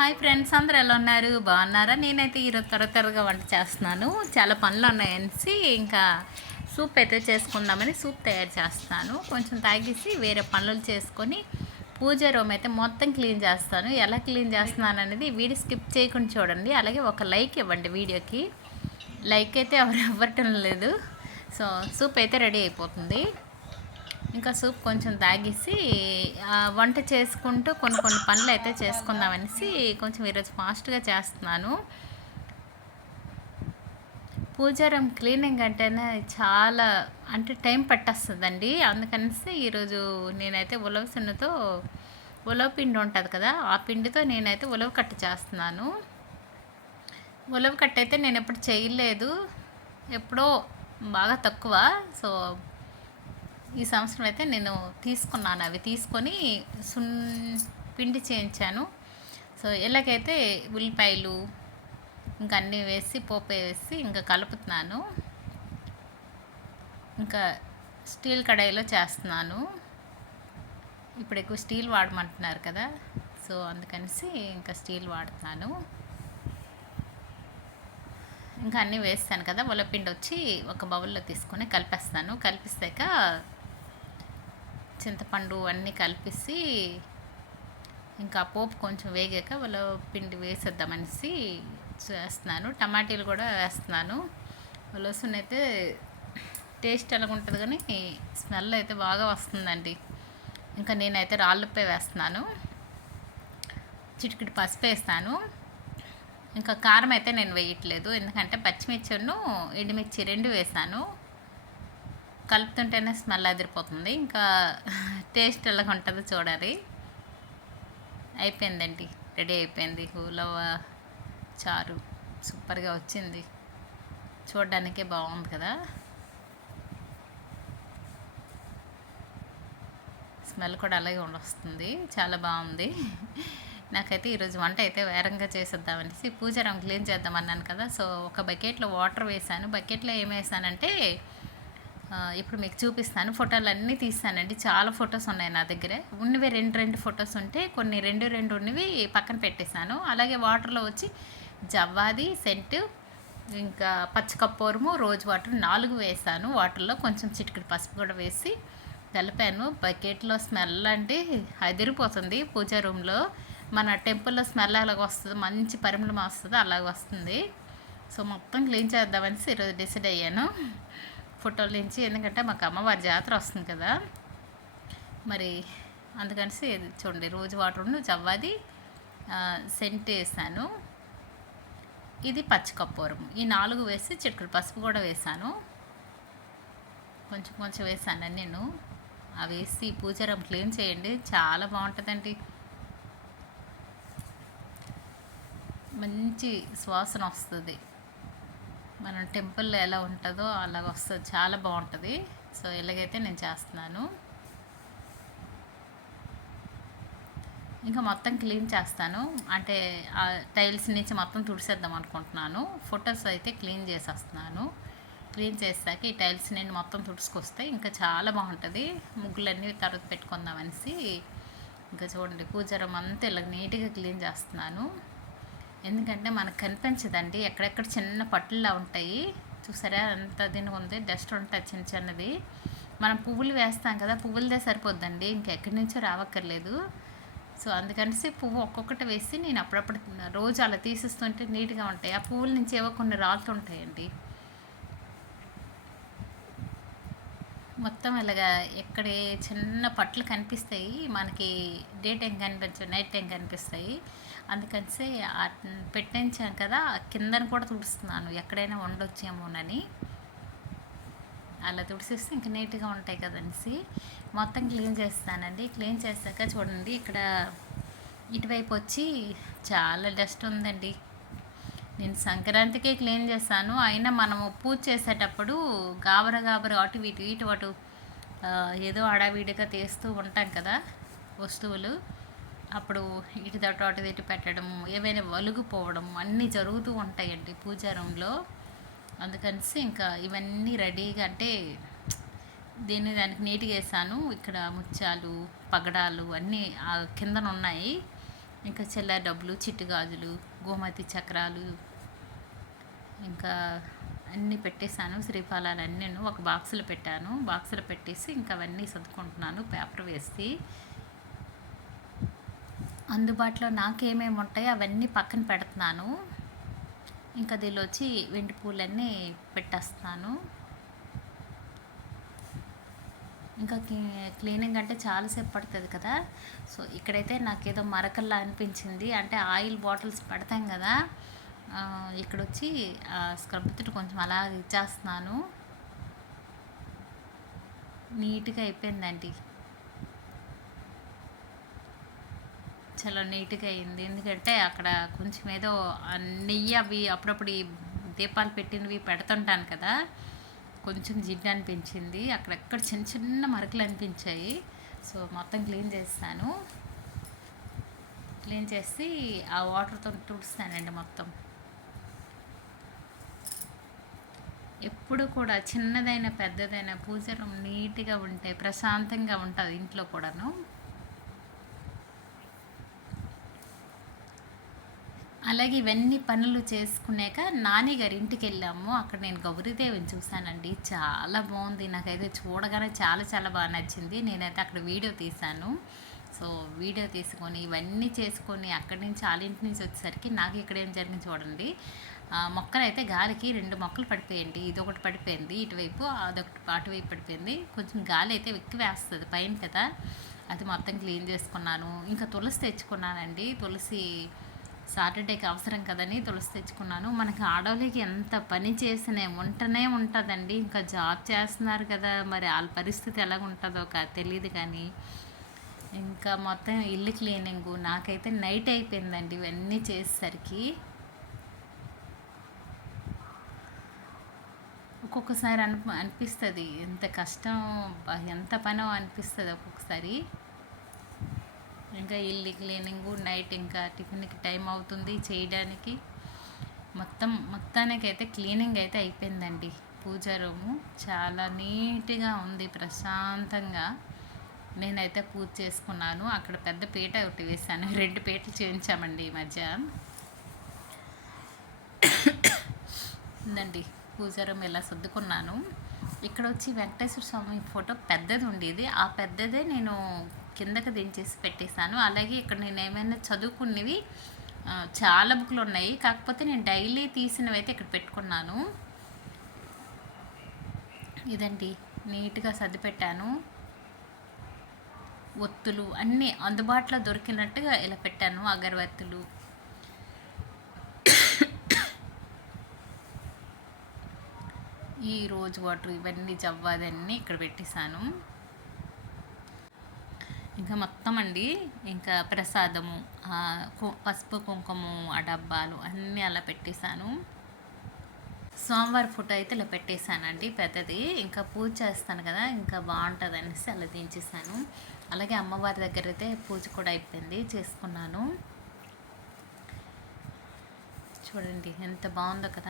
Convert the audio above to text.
Hi friends అందరు ఎలా ఉన్నారు? బాగున్నారా? నేనైతే ఈరోజు త్వర త్వరగా వంట చేస్తున్నాను. చాలా పనులు ఉన్నాయనేసి ఇంకా సూప్ అయితే చేసుకుందామని సూప్ తయారు చేస్తాను కొంచెం తాగేసి వేరే పనులు చేసుకొని పూజ రూమ్ అయితే మొత్తం క్లీన్ చేస్తాను. ఎలా క్లీన్ చేస్తున్నాను అనేది వీడియో స్కిప్ చేయకుండా చూడండి. అలాగే ఒక లైక్ ఇవ్వండి వీడియోకి. లైక్ అయితే ఎవరు ఇవ్వటం లేదు. సో సూప్ అయితే రెడీ అయిపోతుంది. ఇంకా సూప్ కొంచెం తాగేసి వంట చేసుకుంటూ కొన్ని కొన్ని పనులు అయితే చేసుకుందామనేసి కొంచెం ఈరోజు ఫాస్ట్గా చేస్తున్నాను. పూజారం క్లీనింగ్ అంటేనే చాలా అంటే టైం పట్టేస్తుందండి. అందుకనేసి ఈరోజు నేనైతే ఉలవ సున్నతో ఉలవ పిండి ఉంటుంది కదా ఆ పిండితో నేనైతే ఉలవ కట్ట చేస్తున్నాను. ఉలవ కట్ట అయితే నేను ఎప్పుడు చేయలేదు. ఎప్పుడో బాగా తక్కువ. సో ఈ సంవత్సరం అయితే నేను తీసుకున్నాను. అవి తీసుకొని సున్ పిండి చేయించాను. సో ఎలాగైతే ఉల్లిపాయలు ఇంకా అన్నీ వేసి పోపు వేసి ఇంకా కలుపుతున్నాను. ఇంకా స్టీల్ కడాయిలో చేస్తున్నాను. ఇప్పుడు ఎక్కువ స్టీల్ వాడమంటున్నారు కదా. సో అందుకనేసి ఇంకా స్టీల్ వాడుతున్నాను. ఇంకా అన్నీ వేస్తాను కదా. ఉలపిండి వచ్చి ఒక బౌల్లో తీసుకొని కలిపేస్తాను. కలిపిస్తాక చింతపండు అన్నీ కలిపేసి ఇంకా పోపు కొంచెం వేగాక వాళ్ళ పిండి వేసేద్దామనేసి చేస్తున్నాను. టమాటీలు కూడా వేస్తున్నాను. లసూన్ అయితే టేస్ట్ ఎలాగ ఉంటుంది కానీ స్మెల్ అయితే బాగా వస్తుందండి. ఇంకా నేనైతే రాళ్ళుప్పే వేస్తున్నాను. చిటికిటి పసుపు వేస్తాను. ఇంకా కారం అయితే నేను వేయట్లేదు. ఎందుకంటే పచ్చిమిర్చిను ఎండుమిర్చి రెండు వేసాను. కలుపుతుంటేనే స్మెల్ అదిరిపోతుంది. ఇంకా టేస్ట్ ఎలా ఉంటుందో చూడాలి. అయిపోయిందండి. రెడీ అయిపోయింది. హూలవ చారు సూపర్గా వచ్చింది. చూడడానికే బాగుంది కదా. స్మెల్ కూడా అలాగే వస్తుంది. చాలా బాగుంది. నాకైతే ఈరోజు వంట అయితే వేరంగా చేసేద్దామనేసి పూజారం క్లీన్ చేద్దామన్నాను కదా. సో ఒక బకెట్లో వాటర్ వేసాను. బకెట్లో ఏం వేసానంటే ఇప్పుడు మీకు చూపిస్తాను. ఫోటోలు అన్నీ తీస్తానండి. చాలా ఫొటోస్ ఉన్నాయి నా దగ్గర. ఉన్నవి రెండు రెండు ఫొటోస్ ఉంటే కొన్ని రెండు రెండు ఉన్నవి పక్కన పెట్టేశాను. అలాగే వాటర్లో వచ్చి జవ్వాది సెంటు ఇంకా పచ్చకప్పూరము రోజు వాటర్ నాలుగు వేసాను వాటర్లో. కొంచెం చిటికెడు పసుపు కూడా వేసి కలిపాను. బకెట్లో స్మెల్ అంటే అదిరిపోతుంది పూజా రూమ్లో. మన టెంపుల్లో స్మెల్ అలాగ వస్తుంది మంచి పరిమళం వస్తుంది అలాగ వస్తుంది. సో మొత్తం క్లీన్ చేద్దామని ఈరోజు డిసైడ్ అయ్యాను. ఫోటోల నుంచి ఎందుకంటే మాకు అమ్మవారి జాతర వస్తుంది కదా. మరి అందుకనేసి చూడండి రోజు వాటర్ జవ్వాది సెంట్ వేసాను. ఇది పచ్చికప్పూరం ఈ నాలుగు వేసి చిటికెడు పసుపు కూడా వేసాను. కొంచెం కొంచెం వేసాను నేను. అవి వేసి పూజారం క్లీన్ చేయండి. చాలా బాగుంటుందండి. మంచి సువాసన వస్తుంది. మనం టెంపుల్లో ఎలా ఉంటుందో అలాగ వస్తుంది. చాలా బాగుంటుంది. సో ఇలాగైతే నేను చేస్తున్నాను. ఇంకా మొత్తం క్లీన్ చేస్తాను. అంటే ఆ టైల్స్ నుంచి మొత్తం తుడిసేద్దాం అనుకుంటున్నాను. ఫొటోస్ అయితే క్లీన్ చేసేస్తున్నాను. క్లీన్ చేసాక ఈ టైల్స్ నేను మొత్తం తుడుచుకొస్తే ఇంకా చాలా బాగుంటుంది. ముగ్గులన్నీ తర్వాత పెట్టుకుందాం అనేసి. ఇంకా చూడండి పూజారం అంతా ఇలా నీట్గా క్లీన్ చేస్తున్నాను. ఎందుకంటే మనకు కనిపించదండి. ఎక్కడెక్కడ చిన్న పట్టులా ఉంటాయి. చూసారా? అంత దీని ఉంది? డస్ట్ ఉంటుంది చిన్న చిన్నది. మనం పువ్వులు వేస్తాం కదా పువ్వులదే సరిపోద్దండి. ఇంకెక్కడి నుంచో రావక్కర్లేదు. సో అందుకనేసి పువ్వు ఒక్కొక్కటి వేసి నేను అప్పుడప్పుడు రోజు అలా తీసిస్తుంటే నీట్గా ఉంటాయి. ఆ పువ్వుల నుంచి ఏవో కొన్ని రాలుతుంటాయండి. మొత్తం ఇలాగా ఎక్కడే చిన్న పట్లు కనిపిస్తాయి. మనకి డే టైం కనిపించవు నైట్ టైం కనిపిస్తాయి. అందుకనిసే ఆ పెట్టించాం కదా కిందని కూడా తుడుస్తున్నాను. ఎక్కడైనా ఉండొచ్చేమోనని. అలా తుడిసేస్తే ఇంకా నీట్గా ఉంటాయి కదనేసి మొత్తం క్లీన్ చేస్తానండి. క్లీన్ చేశాక చూడండి ఇక్కడ ఇటువైపు వచ్చి చాలా డస్ట్ ఉందండి. నేను సంక్రాంతికే క్లీన్ చేశాను. అయినా మనము పూజ చేసేటప్పుడు గాబర గాబర అటు ఇటు ఇటు అటు ఏదో అడావిడిగా తీస్తూ ఉంటాం కదా వస్తువులు. అప్పుడు ఇటు దటు అటు ఇటు పెట్టడం ఏవైనా వలుగుపోవడం అన్నీ జరుగుతూ ఉంటాయండి పూజా రూమ్లో అందుకనిసి ఇంకా ఇవన్నీ రెడీగా అంటే దీన్ని దానికి నీట్గా వేసాను. ఇక్కడ ముత్యాలు పగడాలు అన్నీ కిందన ఉన్నాయి. ఇంకా చెల్ల డబ్బులు చిట్టుగాజులు గోమతి చక్రాలు ఇంకా అన్నీ పెట్టేశాను. శ్రీఫలాలు అన్నీ ఒక బాక్సులో పెట్టాను. బాక్సులో పెట్టేసి ఇంకా అవన్నీ సర్దుకుంటున్నాను పేపర్ వేసి. అందుబాటులో నాకేమేమి ఉంటాయో అవన్నీ పక్కన పెడుతున్నాను. ఇంకా దీనిలో వచ్చి వెండి పూలన్నీ పెట్టేస్తున్నాను. ఇంకా క్లీనింగ్ అంటే చాలాసేపు పడుతుంది కదా. సో ఇక్కడైతే నాకు ఏదో మరకల్లా అనిపించింది. అంటే ఆయిల్ బాటిల్స్ పెడతాం కదా. ఇక్కడ వచ్చి స్క్రబ్ తోటి కొంచెం అలా ఇచ్చేస్తున్నాను. నీట్గా అయిపోయిందండి. చాలా నీట్గా అయింది. ఎందుకంటే అక్కడ కొంచెం ఏదో నెయ్యి అవి అప్పుడప్పుడు ఈ దీపాలు పెట్టినవి పెడుతుంటాను కదా కొంచెం జిడ్డు అనిపించింది. అక్కడక్కడ చిన్న చిన్న మరకలు అనిపించాయి. సో మొత్తం క్లీన్ చేస్తాను. క్లీన్ చేసి ఆ వాటర్తో తుడుస్తానండి మొత్తం. ఎప్పుడు కూడా చిన్నదైన పెద్దదైన పూజ రూమ్ నీట్గా ఉంటే ప్రశాంతంగా ఉంటుంది ఇంట్లో కూడాను. అలాగే ఇవన్నీ పనులు చేసుకున్నాక నాని గారి ఇంటికి వెళ్ళాము. అక్కడ నేను గౌరీదేవిని చూశానండి. చాలా బాగుంది. నాకైతే చూడగానే చాలా చాలా బాగా నచ్చింది. నేనైతే అక్కడ వీడియో తీశాను. సో వీడియో తీసుకొని ఇవన్నీ చేసుకొని అక్కడి నుంచి వాళ్ళ ఇంటి నుంచి వచ్చేసరికి నాకు ఇక్కడ ఏం జరిగింది చూడండి. మొక్కలు అయితే గాలికి రెండు మొక్కలు పడిపోయండి ఇది ఒకటి పడిపోయింది. ఇటువైపు అదొకటి అటువైపు పడిపోయింది. కొంచెం గాలి అయితే వెక్కి వేస్తుంది పైన కదా. అది మొత్తం క్లీన్ చేసుకున్నాను. ఇంకా తులసి తెచ్చుకున్నానండి. తులసి సాటర్డేకి అవసరం కదని తులసి తెచ్చుకున్నాను. మనకి ఆడవాళ్ళకి ఎంత పని చేసినా ఉంటనే ఉంటుందండి. ఇంకా జాబ్ చేస్తున్నారు కదా మరి వాళ్ళ పరిస్థితి ఎలా ఉంటుందో కా తెలియదు కానీ. ఇంకా మొత్తం ఇల్లు క్లీనింగ్ నాకైతే నైట్ అయిపోయిందండి ఇవన్నీ చేసేసరికి. ఒక్కొక్కసారి అనిపి అనిపిస్తుంది ఎంత కష్టం ఎంత పనో అనిపిస్తుంది ఒక్కొక్కసారి. ఇంకా ఇల్లు క్లీనింగ్ నైట్ ఇంకా టిఫిన్కి టైం అవుతుంది చేయడానికి. మొత్తం మొత్తానికి అయితే క్లీనింగ్ అయితే అయిపోయిందండి. పూజ రూము చాలా నీట్గా ఉంది ప్రశాంతంగా. నేనైతే పూజ చేసుకున్నాను. అక్కడ పెద్ద పీట ఒకటి వేశాను. రెండు పీటలు చేయించామండి ఈ మధ్య. ఉందండి పూజ రూమ్ ఇలా సర్దుకున్నాను. ఇక్కడ వచ్చి వెంకటేశ్వర స్వామి ఫోటో పెద్దది ఉండేది. ఆ పెద్దదే నేను కిందకి దించేసి పెట్టేశాను. అలాగే ఇక్కడ నేను ఏమైనా చదువుకునేవి చాలా బుక్లు ఉన్నాయి. కాకపోతే నేను డైలీ తీసినవి అయితే ఇక్కడ పెట్టుకున్నాను. ఇదండి నీట్గా సర్దిపెట్టాను. ఒత్తులు అన్నీ అందుబాటులో దొరికినట్టుగా ఇలా పెట్టాను అగరబత్తులు ఈ రోజు వాటర్ ఇవన్నీ జవ్వాదన్నీ ఇక్కడ పెట్టేశాను. ఇంకా మొత్తం అండి. ఇంకా ప్రసాదము పసుపు కుంకుమ ఆ డబ్బాలు అన్నీ అలా పెట్టేశాను. సోమవారి ఫోటో అయితే ఇలా పెట్టేశానండి పెద్దది. ఇంకా పూజ చేస్తాను కదా ఇంకా బాగుంటుంది అనేసి అలా దించేసాను అలాగే అమ్మవారి దగ్గర అయితే పూజ కూడా అయిపోయింది చేసుకున్నాను. చూడండి ఎంత బాగుందో కదా.